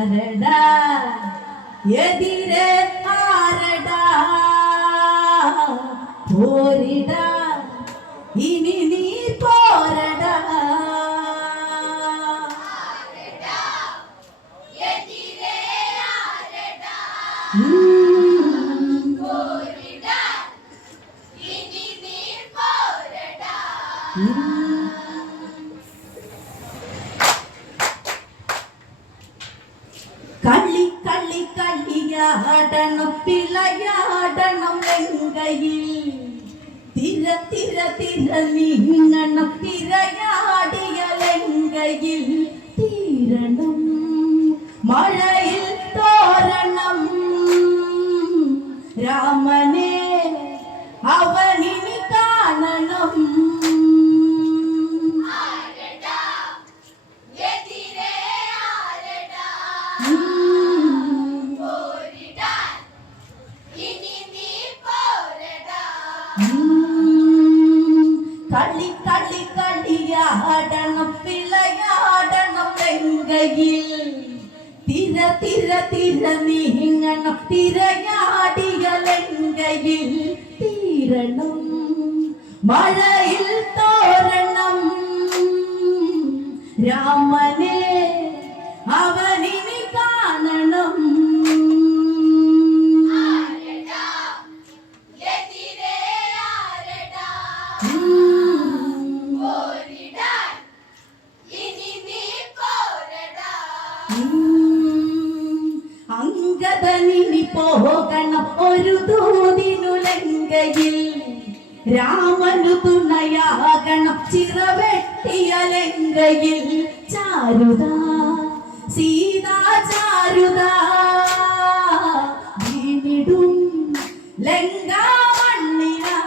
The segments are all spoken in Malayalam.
ആരടാ എതിരെ ആരടാ പോരിടാ ഇനി നീ പോരടാ കളി കളി കളിയാടണം പിളയാടണം ലങ്കയിൽ തിര തിര തിര നീങ്ങണം തിരയാടിയ ലങ്കയിൽ തീരണം മഴയിൽ തോരണം രാമനെ അവനിനി കാണണം കളി കളി കളിയാടണം പിളയാടണം ലങ്കയിൽ തിര തിര തിര നീങ്ങണം തിരയാടിയ ലങ്കയിൽ തീരണം മഴയിൽ തോരണം രാമനെ അവനിനി കാണണം അങ്കദനിനി പോകണം ഒരു ദൂതിനു ലങ്കയിൽ രാമനു തുണയാകണം ചിറവെട്ടിയ ലങ്കയിൽ ചാരുത സീതാ ചാരുത വീണിടും ലങ്കാ മണ്ണിനാ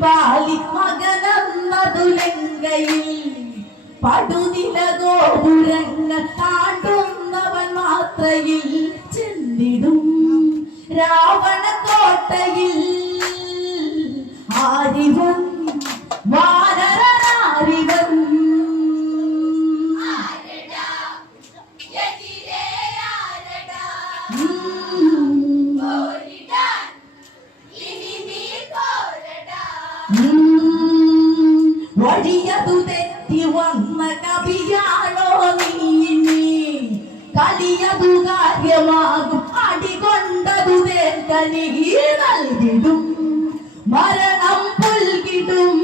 ബാലി മകനന്നതു ലങ്കയിൽ പടുനില ഗോപുരങ്ങൾ താണ്ടുന്നവൻ മാത്രയിൽ ചെന്നിടും രാവണ കോട്ടയിൽ ആരിവൻ വാനരനാരിവൻ വഴിയതു തെറ്റി വന്ന കവിയാണോ നീ കളിയതു കാര്യമാകും അടികൊണ്ടതു തേർക്കനി നൽകിടും മരണം പുൽകിടും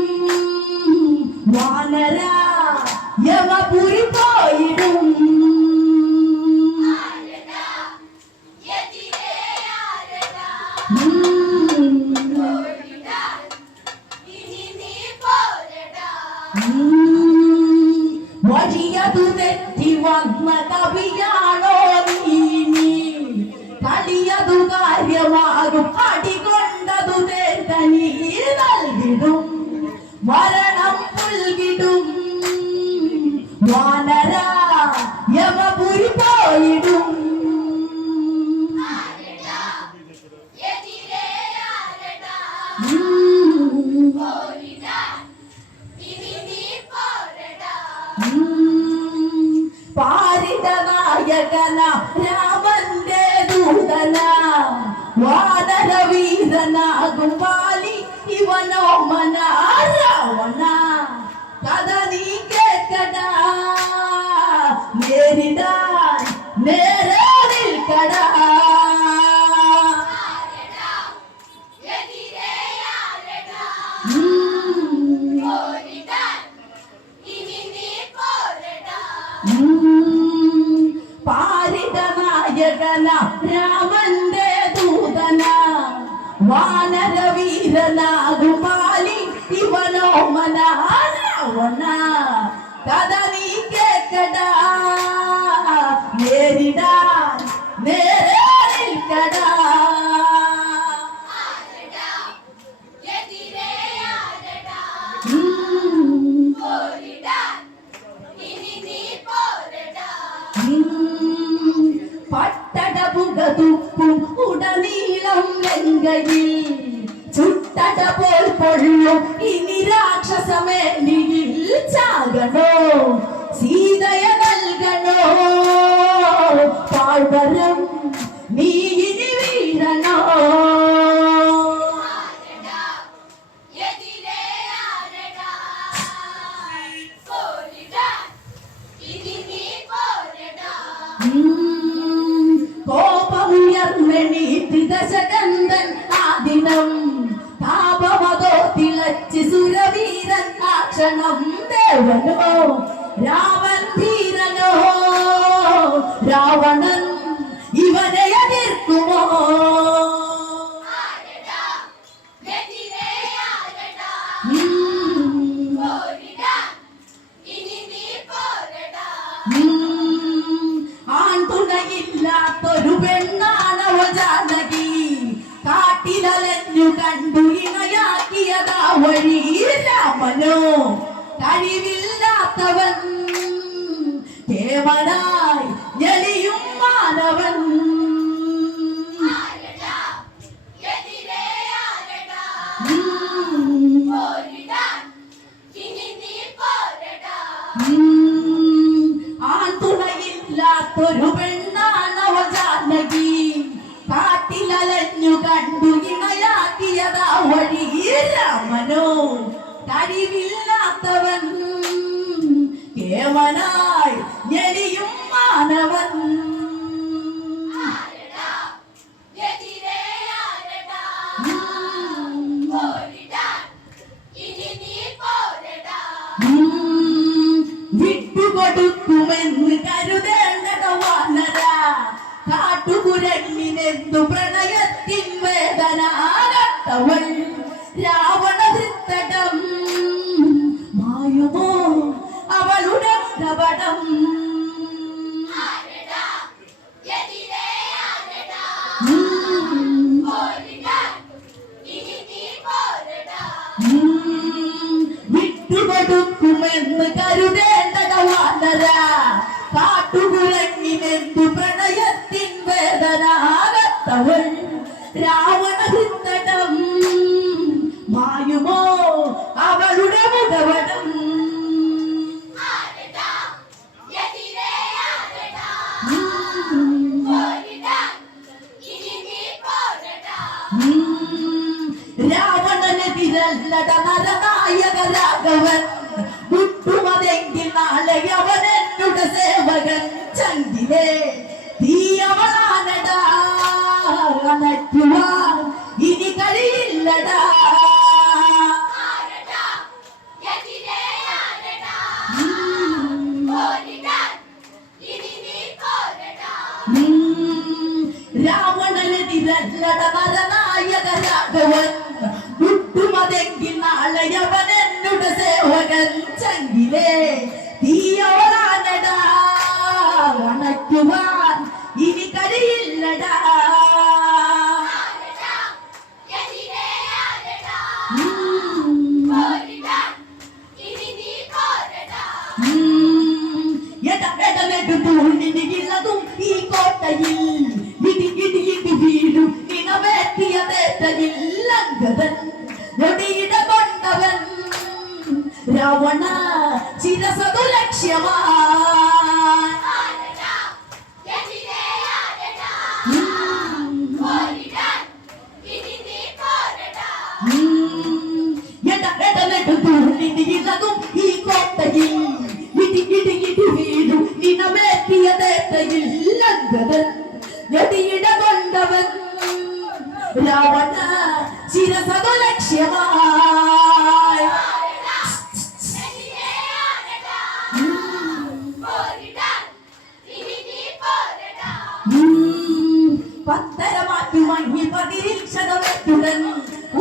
വാനര യമപുരി പോയിടും വഴിയതു തെറ്റി വന്ന കവിയാണോ നീ കളിയതു കാര്യമാകും അടികൊണ്ടതു തേർക്കനി നൽകിടും മരണം പുൽകിടും വാനര യമപുരി പോയിടും പാരിതനായകന രാമന്റെ ദൂതന വാനര വീരനാകും വാലി ഇവനോ മന രാവണ കഥ നീ കേൾക്കടാ നേരിടാൻ നേരെ നിൽക്കടാ പാരിതനായകന രാമന്റെ ദൂതന വാനര വീരനാകും ബാലി ഇവനോ മന രാവണ കഥ നീ കേൾക്കടാ നേരിടാൻ നേരെ നിൽക്കടാ പകതുപ്പും ഉടനീളം ലങ്കയിൽ ചുട്ടട പോൽ പൊള്ളും ഇനി രാക്ഷസമേനിയിൽ ചാകണോ സീതയ നൽകണോ പാഴ്വരം നീ ഇനി വീഴണോ കോപമുയർന്നെണീറ്റ് ദശകന്ധൻ ആ ദിനം താപമതോ തിളച്ച് സുരവീരൻ ആ ക്ഷണം ദേവനോ രാവൻ ധീരനോ രാവണൻ ഇവനെ എതിർക്കുമോ ആൺതുണയില്ലാത്തൊരു പെണ്ണാണവ ജാനകി കാട്ടിലലഞ്ഞു കണ്ടു ഇണയാക്കിയതാ വഴി രാമനോ കഴിവില്ലാത്തവൻ കേവനായി ഞെളിയും മാനവൻ ആൺതുണയില്ലാത്തൊരു പെണ്ണാണവ ജാനകി കാട്ടിലലഞ്ഞു കണ്ടു ഇണയാക്കിയതാ വഴി രാമനോ കഴിവില്ലാത്തവൻ കേവനായി ഞെളിയും മാനവൻ വിട്ടുകൊടുക്കുമെന്ന് കരുതേണ്ടത വാനര കാട്ടുകുരങ്ങിനെന്തു പ്രണയത്തിൻ വേദന കട്ടവൾ രാവണധൃത്തടം മായുമോ അവളുടെ കപടം വിട്ടുകൊടുക്കുമെന്ന് കരുതേണ്ടത വാനര കാട്ടുകുരങ്ങിനെന്തു പ്രണയത്തിൻ വേദന കട്ടവൾ രാവണഹൃത്തടം മായുമോ അവളുടെ മുഖപടം രാവണനെതിരല്ലട നരനായക രാഘവൻ മുട്ടുമതെങ്കിൽ നാളെ അവൻ എന്നുടെ സേവകൻ ചങ്കിലെ തീയവളാനടാ അണയ്ക്കുവാൻ ഇനി കഴിയില്ലടാ രാവണനെതിരല്ലട നരനായക രാഘവൻ മുട്ടുമതെങ്കിൽ നാളെ അവൻ എന്നുടെ സേവകൻ ചങ്കിലെ തീയവളാനടാ അണയ്ക്കുവാൻ ഇനി കഴിയില്ലടാ ും ഈ കോട്ടയിൽ ഇടി ഇടി ഇടി വീടും ഇണമേറ്റിയതേറ്റയിൽ ലംഘതൻ നൊടിയിട കൊണ്ടവൻ രാവണ ചിരസതു ലക്ഷ്യമാ ഈ കോട്ടയിൽ ഇടി ഇടി ഇടി വീടും ഇണമേറ്റിയതേറ്റയിൽ ലംഘതൻ നൊടിയിട കൊണ്ടവൻ രാവണ ചിരസതു ലക്ഷ്യമായി പത്തരമാറ്റി മങ്ങി പതിരിക്ഷതമേറ്റുടൻ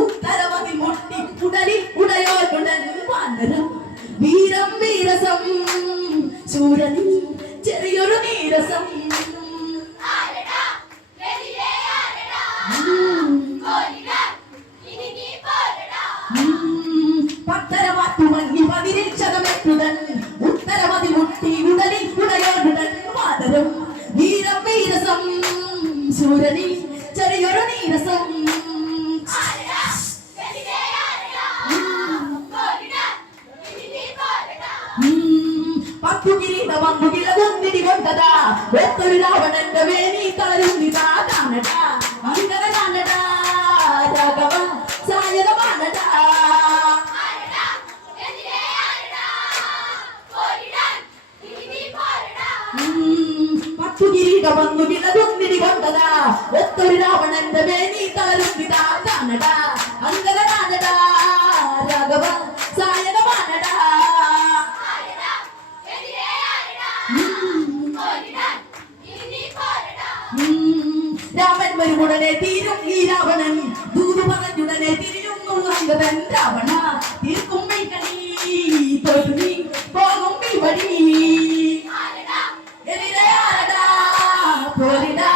ഉത്തരവതി മുട്ടി ഉടലിൽ ഉടയോടുടൻ വാനരം വീരം വീരസം ശൂരനിൽ ചെറിയൊരു നീരസം പത്തരമാറ്റി മങ്ങി പതിരിക്ഷതമേറ്റുടൻ ഉത്തരവതി മുട്ടി ഉടലിൽ ഉടയോടുടൻ വാനരം വീരം വീരസം ശൂരനിൽ ചെറിയൊരു നീരസം പത്തുകിരീടമങ്ങുകിലതൊന്നിടി കൊണ്ടതാ ഒത്തൊരു രാവണന്റെ വേണി തളരുന്നിതാ കാണടാ അങ്ങനെ കാണടാ രാഘവ സായക കാണടാ പത്തുകിരീടമങ്ങുകിലതൊന്നിടി കൊണ്ടതാ ഒത്തൊരു രാവണന്റെ വേണി തളരുന്നിതാ കാണടാ അങ്ങനെ കാണടാ രാഘവ സായക കാണടാ രാമൻ വരുമുടനെ തീരും ഈ രാവണൻ ദൂത് പറഞ്ഞുടനെ തിരിയുന്നു അംഗതൻ രാവണ തീർക്കും മെയ്ക്കണി തൊഴുതി പോകും ഈ വഴി പോരിടാ